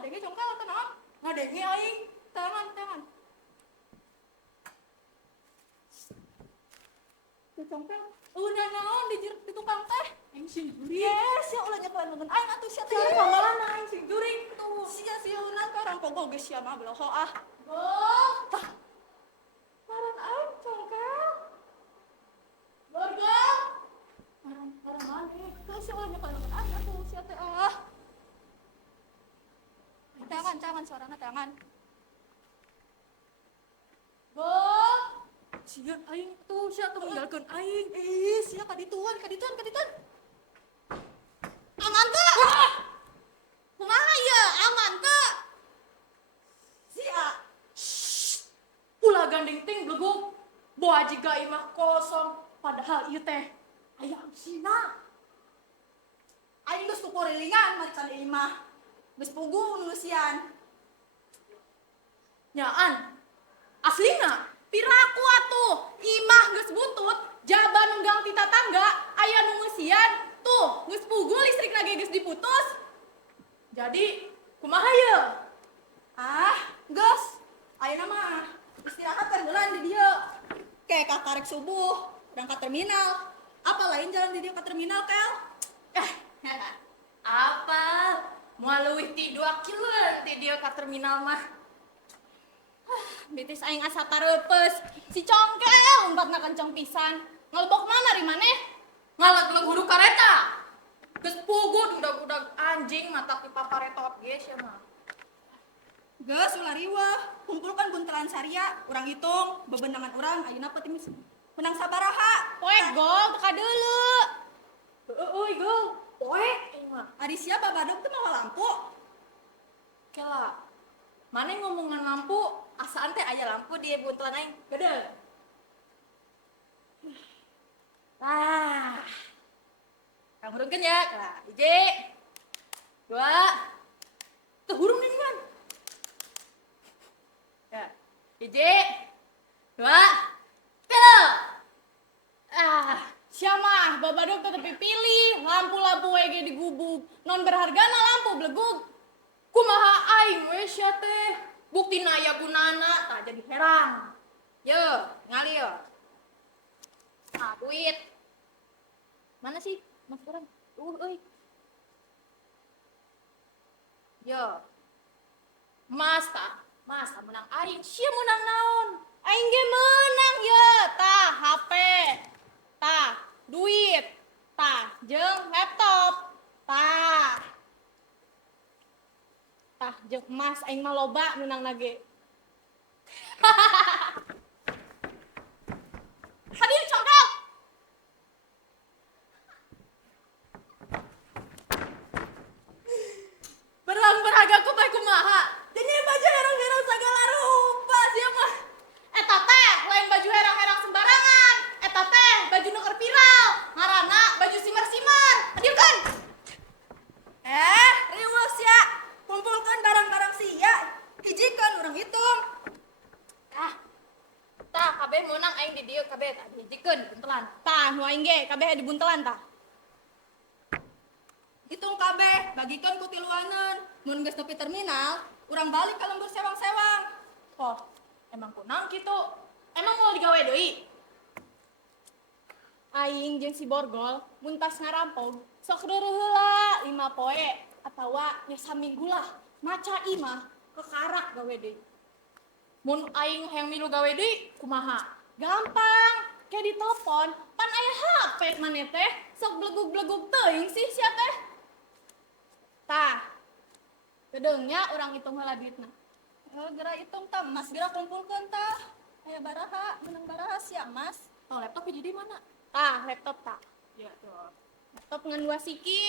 ngadenge congkel tenang. Ngadenge aing. Tangan. Congkel. Ulah naon di tukang teh. Aing sing juring. Yes, ya ulah nyakeun ngeun aing atuh sia teh. Ka mana aing sing juring tuh. Sia urang karang pogol geus sia mah beloho ah. Gol. Tah. Marang aing congkel. Borgol. Marang mana? Terus sia ulah nyakeun ngeun aing atuh sia teh ah. Tangan suarana tangan. Gol. Sia aing tuh sia tuh ninggalkeun aing. Sia kadituan. Aman teu? Kumaha ieu? Aman teu? Sia. Ulah gandeng ting blegug. Boa jiga imah kosong padahal ieu teh aya ausina. Aing geus kukurilingan mari kana imah. Geus puguh nusian. Nyaan. Aslina piraku atuh imah geus butut jaba nunggang ti tatangga aya nu ngeusian tuh geus puguh listrik lagi geus diputus jadi kumaha ye geus ayeuna mah istirahat heula di dieu ke kakarek subuh berangkat terminal apa lain jalan di dieu ka terminal kel apa moal leuwih ti 2 kiloan ti dieu ka terminal mah Bitis aing asa tareupes si congkel umbatna kenceng pisan ngelebok mana ri maneh ngalegleg huru kareta geus puguh budak-budak anjing mata ti paparetot ge sia mah geus ulah riweuh kumpulkan buntelan saria urang hitung bebenangan urang ayeuna peuting menang sabaraha poe gol teka deuleu euy gol poe ieu mah ari sia babadog teu mawa lampu kela maneh ngomongan lampu asaan teh aya lampu di buntelan aing gede kamu hurungkeun ya lah 1 2 tuh hurung nih kan ya 1 2 3 sia mah babadog teh pilih lampu-lampu we ge digubuk non berhargana lampu blegug kumaha aing we sia teh buktina aya gunana tah jadi herang ye ngali ye duit mana sih mas urang euy ye mas menang aing sia menang naon aing ge menang ye tah HP tah duit tah jeung laptop tah jeung emas aing mah loba menang lage hadir congkel berlang berharga ku bae kumaha jadi baju herang-herang sagala rupa sia mah eta teh lain baju herang-herang sembarangan eta teh baju nu keur viral ngaranna baju simar-simar hadirkeun riweuh sia kumpulkan barang-barang sia hijikeun urang hitung tah kabeh meunang aing di dieu kabeh tah hijikeun di buntelan tah nu aing ge kabeh di buntelan tah hitung kabeh bagikeun ku tiluaneun mun geus nepi terminal urang balik ka lembur sewang-sewang emang kunang kitu emang mau digawe deui aing jeung si borgol mun pas ngarampog sok reureum heula 5 poe atawa nya saminggu lah maca imah kekarak gawe deui mun aing hayang milu gawe deui kumaha gampang kayak di telepon pan aya HP maneh teh sok blegug-blegug teuing sih sia teh tah gedeungnya urang hitung heula duitna geura hitung tah mas geura kumpulkeun tah aya baraha menang baraha sia mas laptop di dieu mana laptop tah ya tuh laptop ngan 2 siki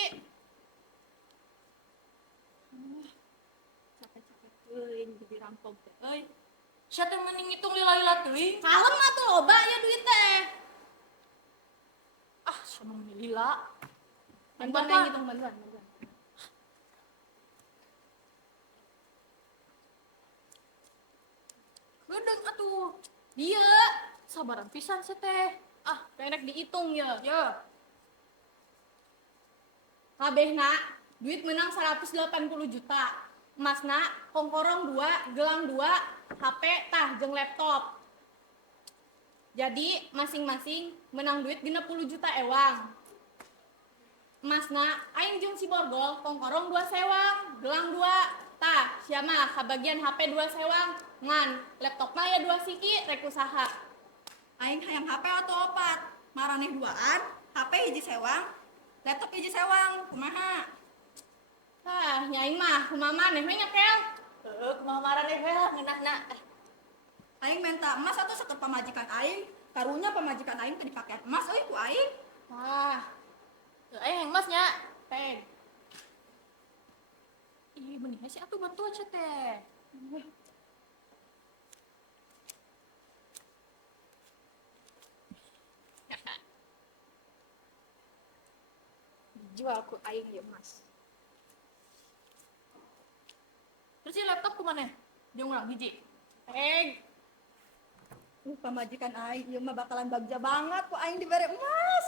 capek-capek teuing jadi rampog teh euy sia teh mending ngitung lila-lila teuing kalem atuh loba ya duit teh sia mah meni lila bantuan aing ngitung bantuan gedeung atuh dia sabaran pisan sia teh pendek dihitung ya kabehna duit menang 180 juta Emasna kongkorong 2, gelang 2, HP tah jeung laptop. Jadi masing-masing menang duit 60 juta ewang. Emasna aing jeung si Borgol kongkorong 2 sewang, gelang 2, tah sia mah kabagian HP 2 sewang, ngan laptop mah ya 2 siki rek usaha. Aing hayang HP atau opat, maraneh 2an, HP hiji sewang, laptop hiji sewang, kumaha? Tah nyaing mah kumaha maneh we nyekel. Kumaha maraneh we ngeunahna. Aing minta emas atau sekep pamajikan aing, karunya pamajikan aing teh dipake emas euy ku aing. Wah, Yang emasnya. teh. Ih, benih sih atuh bantu aja teh. Jual ku aing ieu emas. Terus si laptop kemana? Jeung urang hiji. Pamajikan aing ieu mah bakalan bagja banget ku aing dibere emas.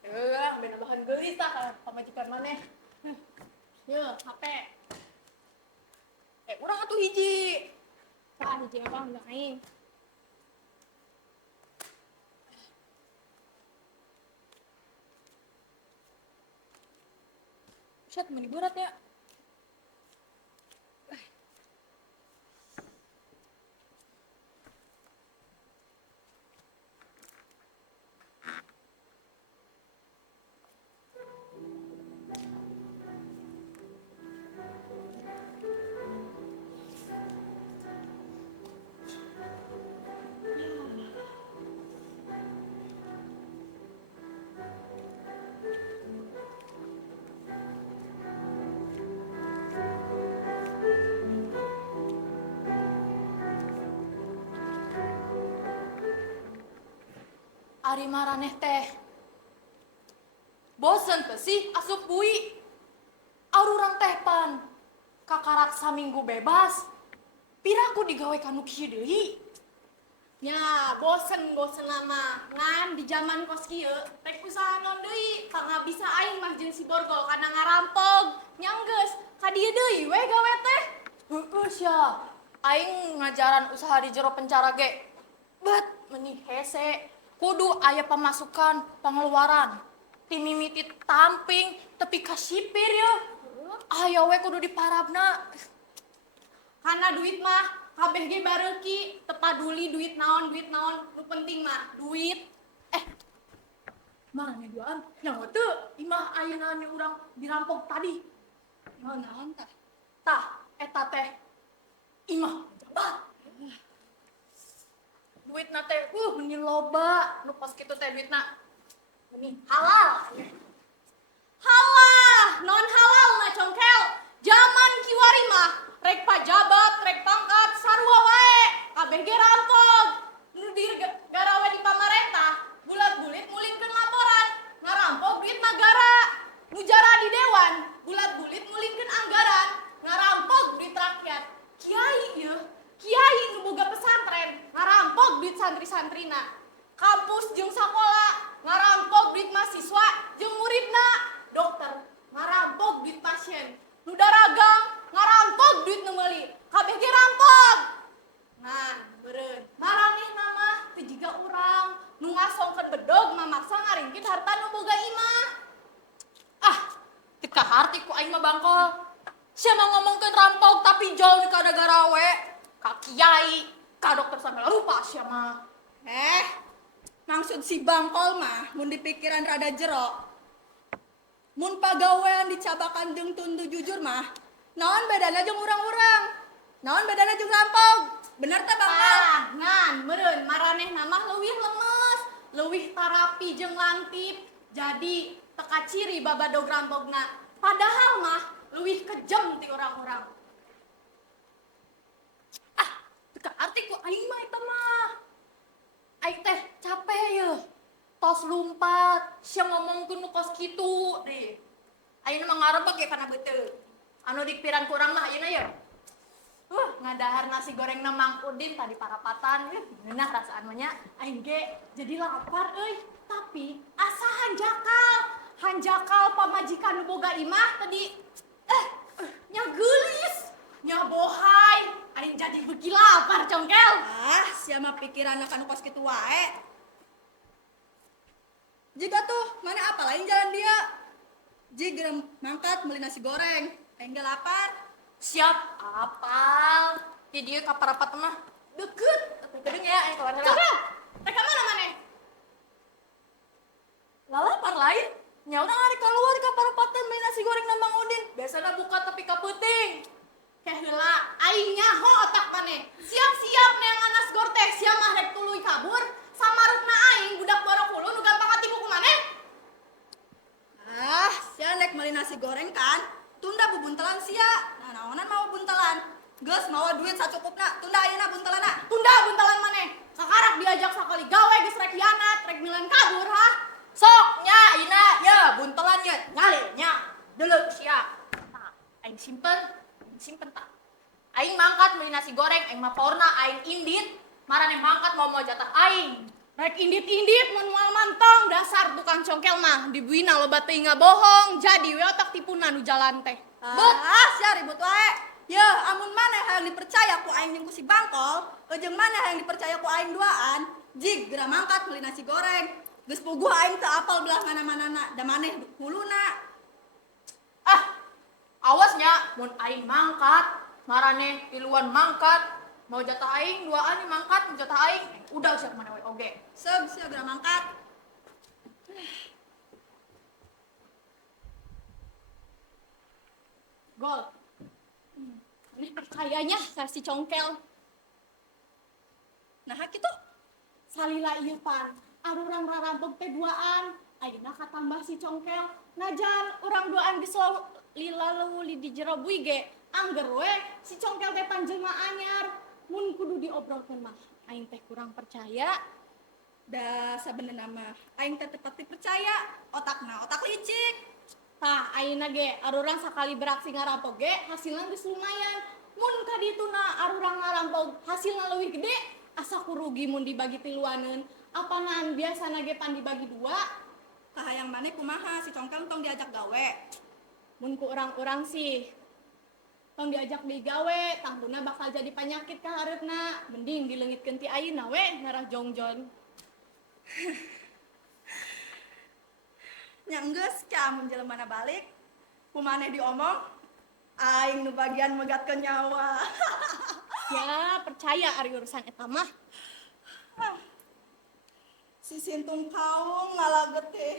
Bena bahan geulis tah ka pamajikan maneh. Yeuh, HP. Urang atuh hiji. Tah hiji abang jeung aing. Buset, meni berat ya. Ari maraneh teh. Bosen teh sih asup bui. Arurang teh pan kakarak saminggu bebas. Piraku digawe kanu kieu deui. Nya, bosen nama ngan di zaman kos kieu rek usaha naon deui tangga bisa aing mah jeung si Borgol kana ngarampog nyanggeus ka dieu deui we gawe teh. Heueuh sia. Aing ngajaran usaha di jero penjara ge. Bet meuni hese. Kudu aya pemasukan, pengeluaran. Timimiti tamping tepi ka sipir ya. Aya we kudu diparabna. Kana duit mah kabeh ge bareuki, teu paduli duit naon, nu penting mah duit. Marane duaan, yang teu imah ayeuna ni urang dirampok tadi. Naon tah? Tah, eta teh imah jabat. Duitna teh meuni loba, nu pas kitu teh duitna meuni halal. Halah, non halal mah congkel. Zaman kiwari mah rek pajabat, rek pangkat sarua wae, kabeh ge rampog. Nu digarawe di pamarentah, bulat-bulit mulingkeun laporan, ngarampog duit negara. Nu jara di dewan, bulat-bulit mulingkeun anggaran, ngarampog duit rakyat. Kiai ieu, kiai nu boga pesantren, ngarampog duit santri-santrina. Kampus jeung sakola, ngarampog duit mahasiswa jeung muridna. Dokter, ngarampog duit pasien. Nu daragang, ngarampog duit nu meuli. Kabeh ge rampog. Nah, beureun. Maraneh nama teu jiga urang nu ngasongkeun bedog mamaksa ngaringkit harta nu boga imah. Teu kaharti ku aing mah bangkol. Sia mah ngomongkeun rampok tapi jol di kadagara we. Ka kiai, ka dokter sambil lupa sia mah. Maksud si bangkol mah mun di pikiran rada jero. Mun pagawean dicabakan jeung tundu jujur mah, naon bedana jeung urang-urang? Naon bedana jeung rampog? Bener teh bangkol? Ngan, meureun maraneh nama leuwih lemes, leuwih tarapi jeung lantip. Jadi teka ciri babadog rampogna. Padahal mah leuwih kejem ti urang-urang. Teu kaharti ku aing mah eta mah. Aing teh capek ye. Tos lumpat, sia ngomongkeun nu kos kitu deh. Ayeuna mah ngarebeg ge kana beuteuh. Anu dipiran ku urang mah ayeuna ye. Ngadahar nasi goreng na Mang Udin tadi parapatan, ngeunah rasaan mah nya. Aing ge jadi lapar euy. Tapi asa hanjakal pamajikan nu boga imah tadi nya geulis. nyabohai, aing jadi begi lapar congkel. Ah, siapa pikiran akan kos kitu wae. Jika tuh, mana apa lain jalan dia? Jika mangkat beli nasi goreng, aing ge lapar. Siap apal. Di dia kaparapat mah deket. Tapi gedeng ya aing keluar heula. Congkel, teh ka mana maneh? Lalapar lain. Nya urang ari keluar kaparapatan main nasi goreng na Mang Udin. Biasana buka tapi kapeuting. Keh heula, aing nyaho otak maneh. Siap-siap neangan nasgor teh sia mah rek tuluy kabur. Samarukna aing budak Borokulu nu gampang katipu ku maneh. Ah, sia rek beli nasi goreng kan? Tunda bubuntelan sia. Nah, naonan mau buntelan. Geus mawa duit sacukupna, tunda ayeuna buntelana. Tunda buntalan maneh. Sakarak diajak sakali gawe geus rek hianat, rek milan kabur ha. Sok nya ina ya buntelan ya ngali nya deuleu sia. Tah, aing simpen tah. Aing mangkat beli nasi goreng, aing mah paurna aing indit, marane mangkat mau jatah aing. Rek indit-indit mun moal mantong dasar tukang congkel mah dibuina loba teuing ngabohong jadi we otak tipuna nu jalan teh. Ah, sia ribut wae. Ya, amun maneh hayang dipercaya ku aing jeung ku si Bangkol, jeung maneh hayang dipercaya ku aing duaan, jig geura mangkat beli nasi goreng. Geus puguh aing teu apal belah mana-manana, da maneh huluna. Ah, awasnya mun aing mangkat, marane piluan mangkat, mau jatah aing duaan mangkat, mau jatah aing udah siap mana we oge. Seug sia geura mangkat. Gol. Maneh percayanya ka si congkel. Nah, kitu. Salila ieu pan, arurang rarampog teh duaan. Ayeuna katambah si congkel. Najan urang duaan geus lila leuwih di jero bui ge. Angger we si congkel teh panjelma anyar. Mun kudu diobrolkeun mah aing teh kurang percaya. Da sabenerna mah aing teh teu pati percaya, otakna otak licik. Tah ayeuna ge arurang sakali beraksi ngarampok ge hasilna geus lumayan. Mun ka dituna arurang ngarampok hasilna leuwih gede, asa ku rugi mun dibagi tiluaneun. Apanaan biasana ge pan dibagi dua. Kahayang maneh kumaha si congkel tong diajak gawe. Mun ku urang-urang sih tong diajak deui gawe, tangtuna bakal jadi penyakit ka hareupna. Mending dileungitkeun ti ayeuna we ngarah jongjon. Nya enggeus ca mun jelemana balik, kumaneh diomong aing nu bagian megatkeun nyawa. Ya, percaya ari urusan eta mah. Si Sintung kaung ngalaget teh.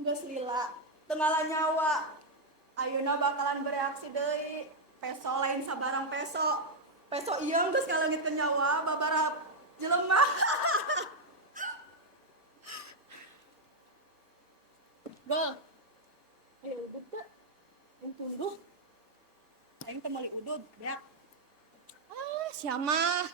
Geus lila, teu ngala nyawa. Ayeuna bakalan bereaksi deui. Peso lain sabarang peso. Peso ieu geus ngaleungitkeun nyawa babaraha jelema. Gol. Ayo udud teh. Yang tunduh. Aing teh meuli udud, beak. Ah, sia mah.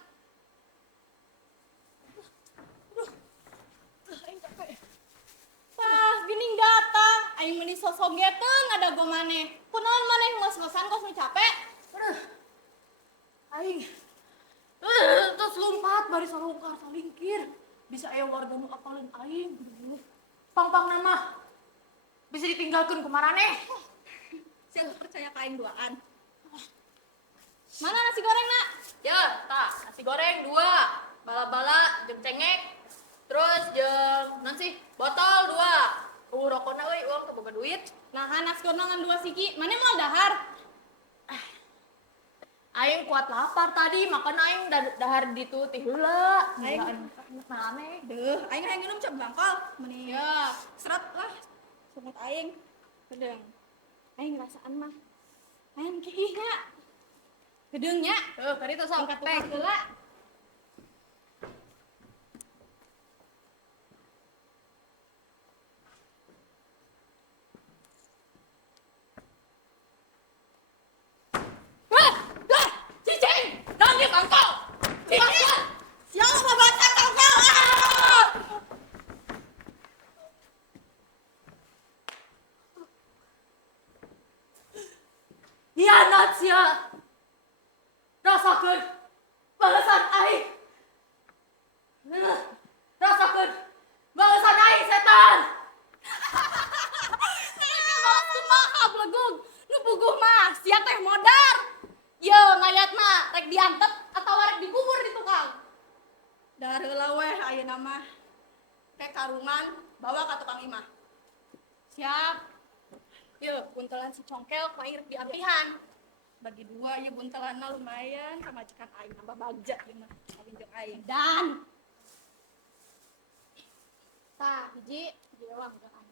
Tah, geuning datang. Aing meuni sosok ge teu ngadago maneh. Kunaon maneh ngos-ngosan kos nu capek? Aduh. Aing. Terus lompat bari salungkar salingkir. Bisa aya warga nu apalin aing. Pang-pang nama. Bisa ditinggalkeun ku maraneh. Sia teu percaya ka aing duaan. Mana nasi goreng, Nak? Ya, tah, nasi goreng 2, bala-bala jeung cengek. Terus jeung naon sih? Botol 2. Rokona euy, uang teu boga duit. Nah, nasi goreng ngan 2 siki. Maneh mau dahar? Aing kuat lapar tadi, makanya aing dahar ditu teh heula. Aing maneh. Deuh, aing hayang nginum cek Bangkol. Meuni Ya, seret lah. Semut aing. gedeng. Aing ngerasaan mah. Aing kiih nya. Gedeng nya. Tuh, kari tuh sok Angkat pek. tukang heula. Wah, dah, cicing, nangis Bangkol. Cicing. Siapa baca Bangkol? Hianat sia. Rasakeun balasan aing. Rasakeun balasan aing setan. Balas kumaha blegug. Nu puguh mah sia teh modar. sarungan, bawa ke tukang imah. Siap. Yuk, buntelan si congkel mair di apihan. Bagi dua ya buntelanna lumayan sama majikan aing nambah bagja ieu mah kawin jeung aing. Dan. Tah, hiji, hiji doang jangan.